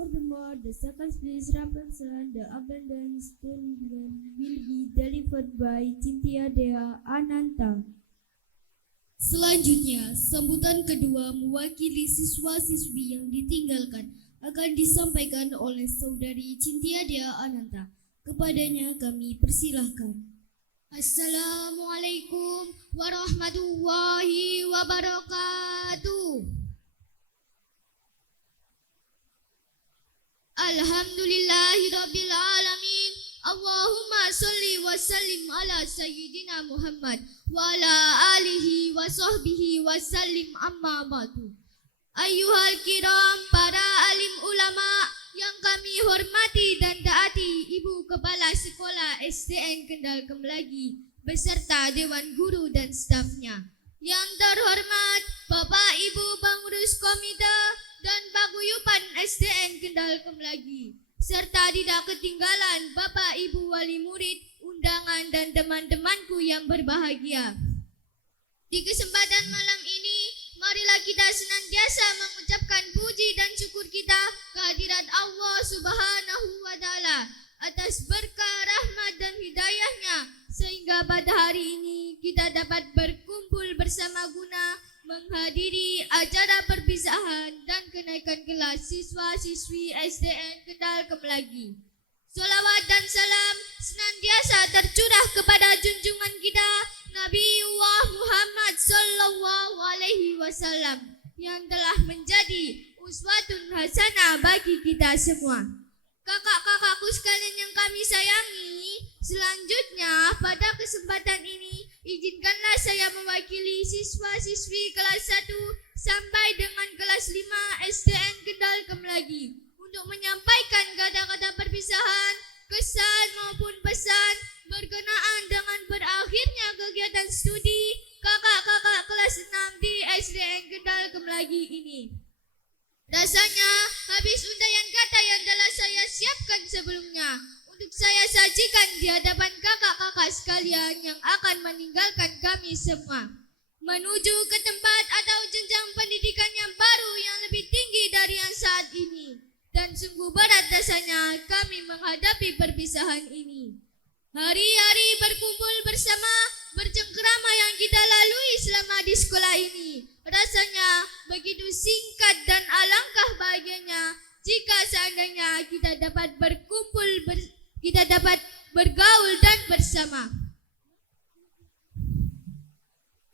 Furthermore, the second speech represents the abandoned student will be delivered by Cynthia Dea Ananta. Selanjutnya, sambutan kedua mewakili siswa-siswi yang ditinggalkan akan disampaikan oleh Saudari Cynthia Dea Ananta. Kepadanya kami persilahkan. Assalamualaikum warahmatullahi wabarakatuh. Alhamdulillahirabbil alamin. Allahumma sholli wa sallim ala sayyidina Muhammad wa ala alihi wa sahbihi wa sallim amma ba'du. Ayyuhal kiram, para alim ulama yang kami hormati dan taati, Ibu Kepala Sekolah SDN Kendal Kemlagi beserta Dewan Guru dan stafnya. Yang terhormat Bapak Ibu Pengurus Komite dan Paguyuban SDN Kendal Kemlagi, serta tidak ketinggalan Bapak Ibu Wali Murid, undangan dan teman-temanku yang berbahagia. Di kesempatan malam ini, marilah kita senantiasa mengucapkan puji dan syukur kita kehadirat Allah Subhanahu wa Ta'ala atas berkah, rahmat dan hidayahnya, sehingga pada hari ini kita dapat berkumpul bersama guna menghadiri acara perpisahan dan kenaikan kelas siswa-siswi SDN Kendal Kemlagi. Salawat dan salam senantiasa tercurah kepada junjungan kita Nabiullah Muhammad sallallahu alaihi wasallam yang telah menjadi uswatun hasanah bagi kita semua. Kakak-kakakku sekalian yang kami sayangi, selanjutnya pada kesempatan ini izinkanlah saya mewakili siswa-siswi kelas 1 sampai dengan kelas 5 SDN Kendal Kemlagi untuk menyampaikan kata-kata perpisahan, kesan maupun pesan berkenaan dengan berakhirnya kegiatan studi kakak-kakak kelas 6 di SDN Kendal Kemlagi ini. Rasanya habis untayan kata yang telah saya siapkan sebelumnya untuk saya sajikan di hadapan kakak-kakak sekalian yang akan meninggalkan kami semua menuju ke tempat atau jenjang pendidikan yang baru yang lebih tinggi dari yang saat ini. Dan sungguh berat rasanya kami menghadapi perpisahan ini. Hari-hari berkumpul bersama, bercengkrama yang kita lalui selama di sekolah ini rasanya begitu singkat dan alangkah bahagianya jika seandainya kita dapat kita dapat bergaul dan bersama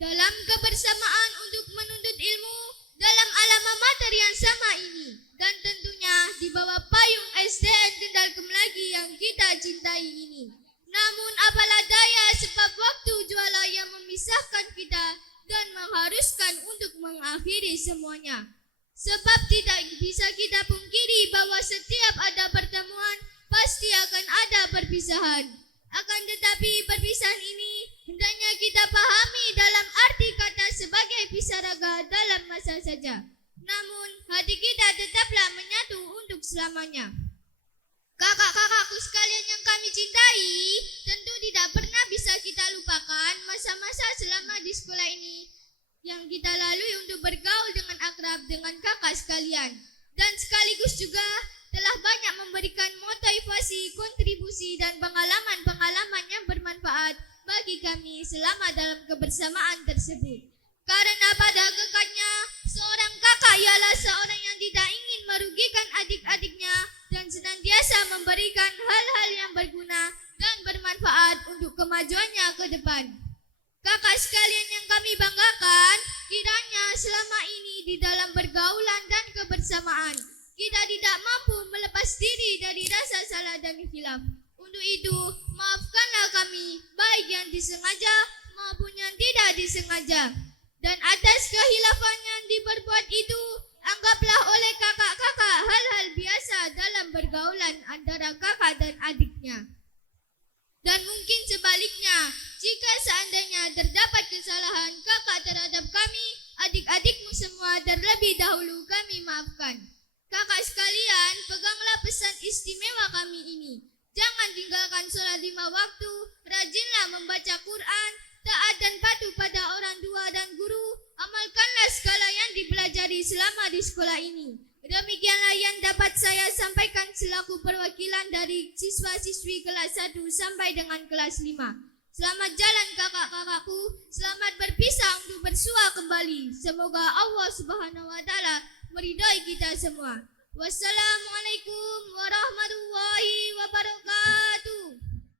dalam kebersamaan untuk menuntut ilmu dalam alma mater yang sama ini, dan tentunya di bawah payung SDN Kendal Kemlagi yang kita cintai ini. Namun apalah daya, sebab waktu juala yang memisahkan kita dan mengharuskan untuk mengakhiri semuanya. Sebab tidak bisa kita pungkiri bahwa setiap ada pertemuan pasti akan ada perpisahan. Akan tetapi perpisahan ini hendaknya kita pahami dalam arti kata sebagai pisah raga dalam masa saja. Namun hati kita tetaplah menyatu untuk selamanya. Kakak-kakakku sekalian yang kami cintai, tentu tidak pernah bisa kita lupakan masa-masa selama di sekolah ini yang kita lalui untuk bergaul dengan akrab dengan kakak sekalian, dan sekaligus juga telah banyak memberikan motivasi, kontribusi dan pengalaman-pengalaman yang bermanfaat bagi kami selama dalam kebersamaan tersebut. Karena pada hakikatnya seorang kakak ialah seorang yang tidak ingin merugikan adik-adiknya dan senantiasa memberikan hal-hal yang berguna dan bermanfaat untuk kemajuannya ke depan. Kakak sekalian yang kami banggakan, kiranya selama ini di dalam pergaulan dan kebersamaan kita tidak mampu melepas diri dari rasa salah dan khilaf. Untuk itu, maafkanlah kami baik yang disengaja maupun yang tidak disengaja. Dan atas kehilafan yang diperbuat itu, anggaplah oleh kakak-kakak hal-hal biasa dalam pergaulan antara kakak dan adiknya. Dan mungkin sebaliknya, jika seandainya terdapat kesalahan kakak terhadap kami, adik-adikmu semua terlebih dahulu kami maafkan. Kakak sekalian, peganglah pesan istimewa kami ini. Jangan tinggalkan sholat 5 waktu, rajinlah membaca Quran, taat dan patuh pada orang tua dan guru, amalkanlah segala yang dipelajari selama di sekolah ini. Demikianlah yang dapat saya sampaikan selaku perwakilan dari siswa-siswi kelas 1 sampai dengan kelas 5. Selamat jalan kakak-kakakku, selamat berpisah untuk bersua kembali. Semoga Allah Subhanahu wa taala meridai kita semua. Wassalamualaikum warahmatullahi wabarakatuh.